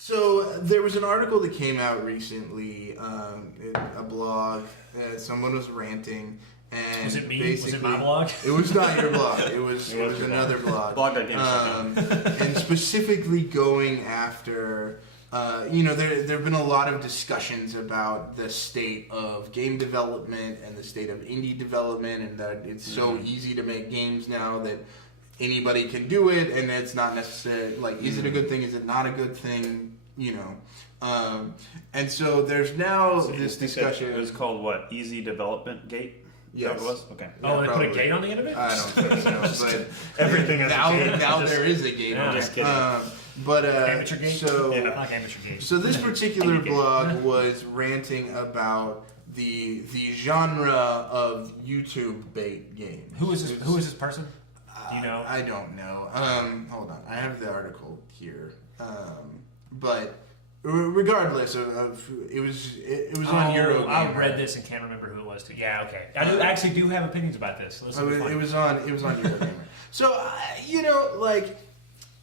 So there was an article that came out recently, a blog. Someone was ranting, and was it me? Was it my blog? It was not your blog. It was another blog. And specifically going after, there have been a lot of discussions about the state of game development and the state of indie development, and that it's so easy to make games now that anybody can do it, and it's not necessarily like, is it a good thing? Is it not a good thing? And so there's now this discussion. It was called what? Easy Development Gate. Yes. That was? Okay. Oh, they put a gate on the end of it? I don't think so, but everything is now there is a gate. I'm just kidding. Amateur gate. So I like amateur gate. So this particular blog was ranting about the genre of YouTube bait games. Who is this person? Do you know? I don't know. Hold on, I have the article here. But regardless of it was on Eurogamer. I read this and can't remember who it was too. Yeah, okay. I actually do have opinions about this. It was on Eurogamer. So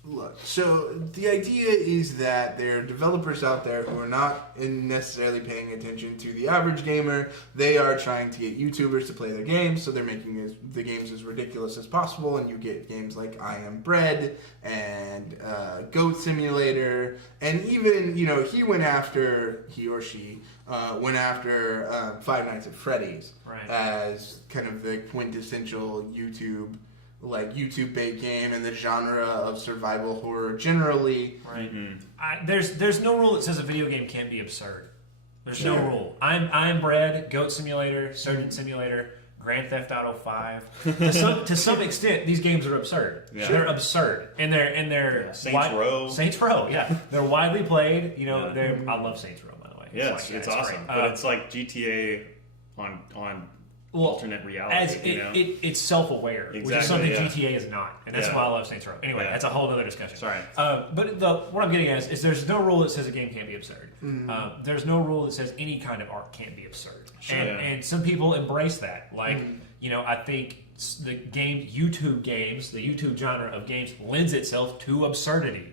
look. So the idea is that there are developers out there who are not necessarily paying attention to the average gamer. They are trying to get YouTubers to play their games, so they're making the games as ridiculous as possible. And you get games like I Am Bread and Goat Simulator, and even he or she went after Five Nights at Freddy's as kind of the quintessential YouTube bait game and the genre of survival horror generally. Right. Mm-hmm. There's no rule that says a video game can't be absurd. There's no rule. I'm Bread, Goat Simulator, Surgeon Simulator, Grand Theft Auto 5. To some extent, these games are absurd. Yeah. They're absurd, and they're Saints Row. Saints Row, yeah, they're widely played. I love Saints Row, by the way. Yeah, it's awesome. But it's like GTA on alternate reality. It's self-aware, which is something GTA is not, and that's why I love Saints Row. Anyway, that's a whole other discussion. Sorry. But what I'm getting at is there's no rule that says a game can't be absurd. Mm-hmm. There's no rule that says any kind of art can't be absurd. Sure. And some people embrace that. I think the YouTube genre of games lends itself to absurdity.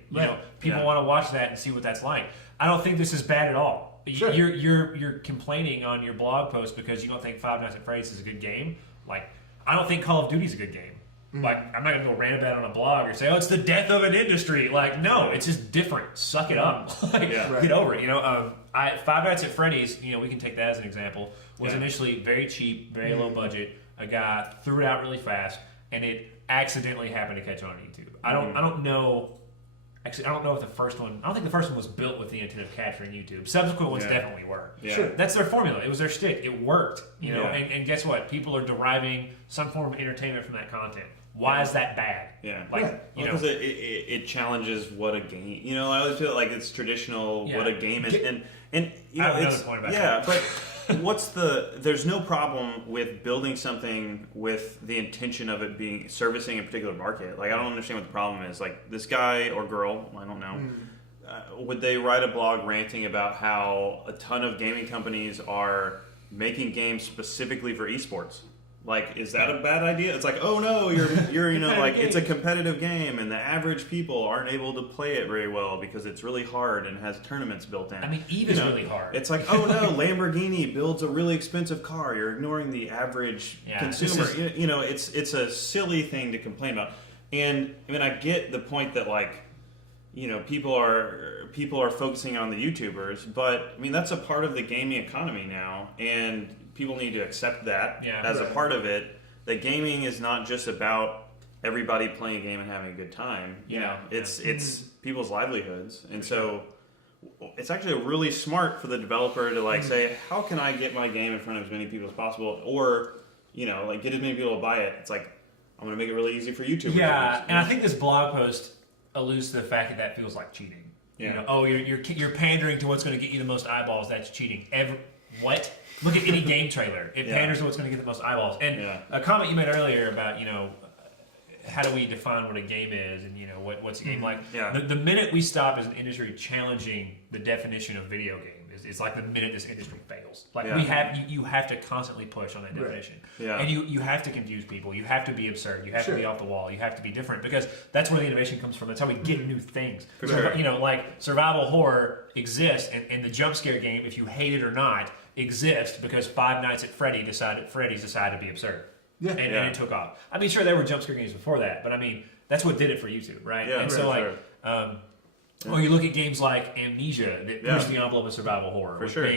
People want to watch that and see what that's like. I don't think this is bad at all. Sure. You're complaining on your blog post because you don't think Five Nights at Freddy's is a good game. I don't think Call of Duty's a good game. Mm-hmm. I'm not gonna go rant about it on a blog or say, "Oh, it's the death of an industry." No, it's just different. Suck it up. Get over it. Five Nights at Freddy's. We can take that as an example. Was initially very cheap, very low budget. A guy threw it out really fast, and it accidentally happened to catch on YouTube. I don't know. Actually, I don't know if the first one... I don't think the first one was built with the intent of capturing YouTube. Subsequent ones definitely were. Yeah. Sure. That's their formula. It was their shtick. It worked. And guess what? People are deriving some form of entertainment from that content. Why is that bad? Yeah. Because it challenges what a game... I always feel like it's traditional what a game is. And I have another point about that. But... there's no problem with building something with the intention of it being servicing a particular market. I don't understand what the problem is. This guy or girl, I don't know, would they write a blog ranting about how a ton of gaming companies are making games specifically for esports? Is that a bad idea? It's oh no, you're it's a competitive game and the average people aren't able to play it very well because it's really hard and has tournaments built in. Eve is really hard. It's oh no, Lamborghini builds a really expensive car. You're ignoring the average consumer. It's a silly thing to complain about. And I get the point that people are focusing on the YouTubers, but that's a part of the gaming economy now, and people need to accept that as a part of it. That gaming is not just about everybody playing a game and having a good time. It's people's livelihoods, and so it's actually really smart for the developer to say, how can I get my game in front of as many people as possible, or get as many people to buy it. It's I'm going to make it really easy for YouTubers. Yeah, and I think this blog post alludes to the fact that feels like cheating. Yeah. You're pandering to what's going to get you the most eyeballs. That's cheating. What? Look at any game trailer. It panders to what's going to get the most eyeballs. And a comment you made earlier about, how do we define what a game is and, what's a game like? Yeah. The minute we stop as an industry challenging the definition of video game It's like the minute this industry fails. Like you have to constantly push on that definition. Yeah. And you have to confuse people. You have to be absurd. You have to be off the wall. You have to be different because that's where the innovation comes from. That's how we get new things. For sure. You know, like survival horror exists, and the jump scare game, if you hate it or not, exists because Five Nights at Freddy's decided to be absurd. Yeah. And it took off. I mean, sure, there were jump scare games before that, but I mean, that's what did it for YouTube, right? Yeah, and so well, you look at games like Amnesia that push the envelope of survival horror. For sure.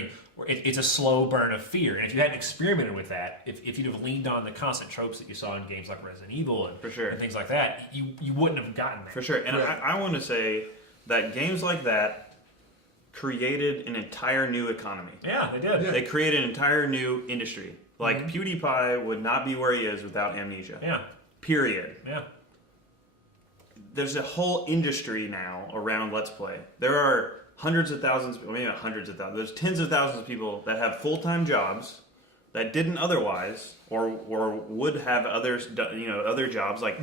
It's a slow burn of fear. And if you hadn't experimented with that, if you'd have leaned on the constant tropes that you saw in games like Resident Evil and things like that, you wouldn't have gotten that. For sure. And I want to say that games like that created an entire new economy. Yeah, they did. Yeah. They created an entire new industry. Like PewDiePie would not be where he is without Amnesia. Yeah. Period. Yeah. There's a whole industry now around Let's Play. There are hundreds of thousands, maybe not hundreds of thousands, there's tens of thousands of people that have full-time jobs that didn't otherwise, or would have others, other jobs. Like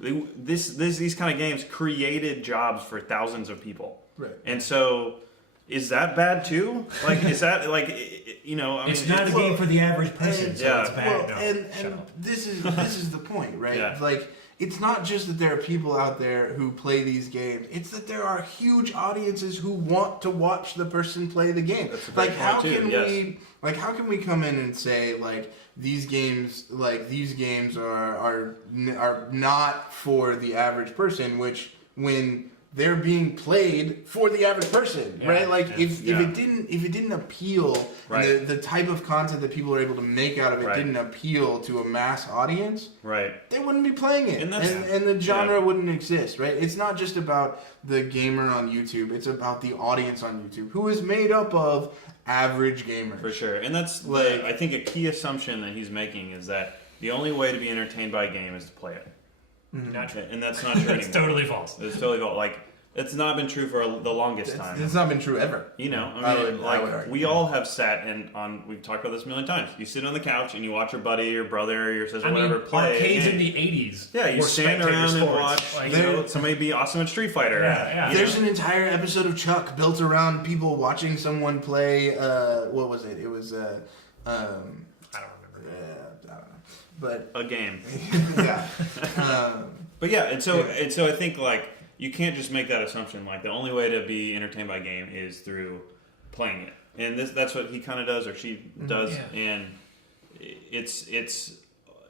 these kind of games created jobs for thousands of people. Right. And so, is that bad too? Like, is that like, I mean, it's not a game for the average person. So it's bad. Well, and this is the point, right? Yeah. Like, it's not just that there are people out there who play these games. It's that there are huge audiences who want to watch the person play the game. Like, how can we come in and say like these games are not for the average person, which when they're being played for the average person, right? Like if it didn't appeal, and the type of content that people are able to make out of it didn't appeal to a mass audience, they wouldn't be playing it, and the genre wouldn't exist, right? It's not just about the gamer on YouTube; it's about the audience on YouTube, who is made up of average gamers. For sure, and that's like I think a key assumption that he's making is that the only way to be entertained by a game is to play it. Not true. And that's not true anymore. It's totally false. It's totally false. Like, it's not been true for the longest time. It's not been true ever. You know, I mean, we all have sat we've talked about this a million times. You sit on the couch and you watch your buddy, your brother, your sister, whatever play. Arcades in the 80s. Yeah, you stand around and watch somebody be awesome at Street Fighter. Yeah. There's an entire episode of Chuck built around people watching someone play, what was it? It was, I don't remember. I don't know. But a game. Yeah. But yeah, and so I think like you can't just make that assumption. Like the only way to be entertained by a game is through playing it, and that's what he kind of does or she does, and it's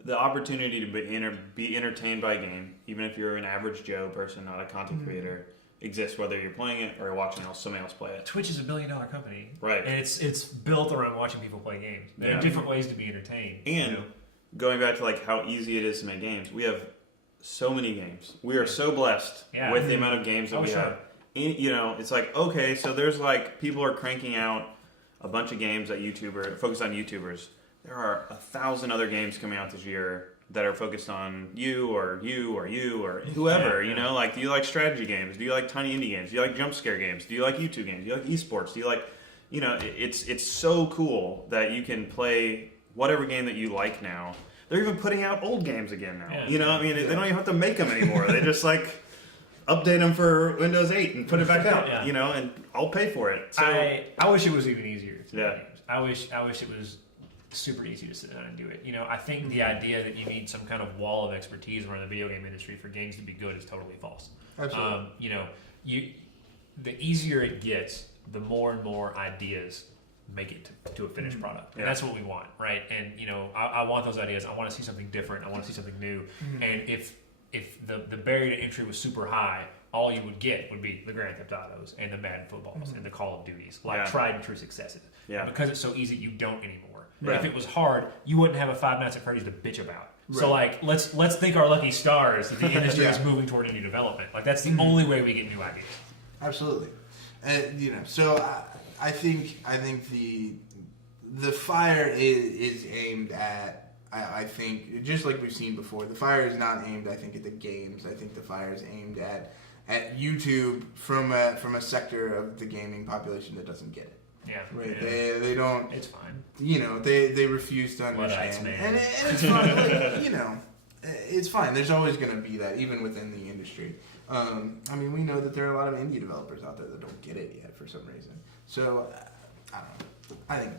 the opportunity to be entertained by a game, even if you're an average Joe person, not a content creator, exists whether you're playing it or watching somebody else play it. Twitch is $1 billion company, right? And it's built around watching people play games. There are different ways to be entertained, and going back to like how easy it is to make games, we have so many games. We are so blessed with the amount of games that we have. It's like, okay, so there's like people are cranking out a bunch of games that focus on YouTubers. There are 1,000 other games coming out this year that are focused on you or whoever. Like, do you like strategy games? Do you like tiny indie games? Do you like jump scare games? Do you like YouTube games? Do you like esports? Do you like, it's so cool that you can play whatever game that you like now. They're even putting out old games again now. They don't even have to make them anymore. They just like update them for Windows 8 and put it back out. And I'll pay for it. So I wish it was even easier to play games. I wish it was super easy to sit down and do it. I think the idea that you need some kind of wall of expertise around the video game industry for games to be good is totally false. Absolutely. The easier it gets, the more and more ideas make it to a finished product, and that's what we want, right? And I want those ideas. I want to see something different. I want to see something new. And if the barrier to entry was super high, all you would get would be the Grand Theft Autos and the Madden footballs and the Call of Duties, tried and true successes. And because it's so easy, you don't anymore. If it was hard, you wouldn't have a Five Nights at Freddy's to bitch about. So let's think our lucky stars that the industry is moving toward indie development. Like that's the only way we get new ideas. Absolutely, so. I think the fire is aimed at. I think just like we've seen before, the fire is not aimed. I think at the games. I think the fire is aimed at YouTube from a sector of the gaming population that doesn't get it. Yeah, right. Yeah. They don't. It's fine. They refuse to understand, and it's fine. Like, it's fine. There's always going to be that, even within the industry. We know that there are a lot of indie developers out there that don't get it yet for some reason. So, I don't know. I think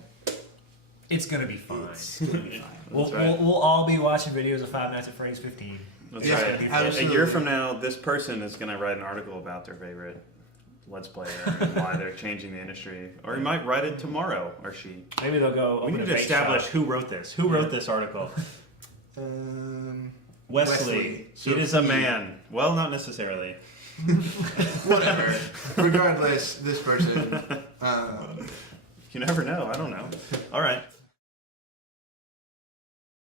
it's gonna be fine. it's gonna be fine. We'll all be watching videos of Five Nights at Freddy's 15. That's Yeah, right. absolutely. A year from now, this person is going to write an article about their favorite Let's Player and why they're changing the industry. Or he might write it tomorrow, or she. Maybe they'll go. We need to establish who wrote this. Who wrote this article? Wesley. It is a man. Well, not necessarily. Whatever. Regardless, this person. You never know. I don't know. All right.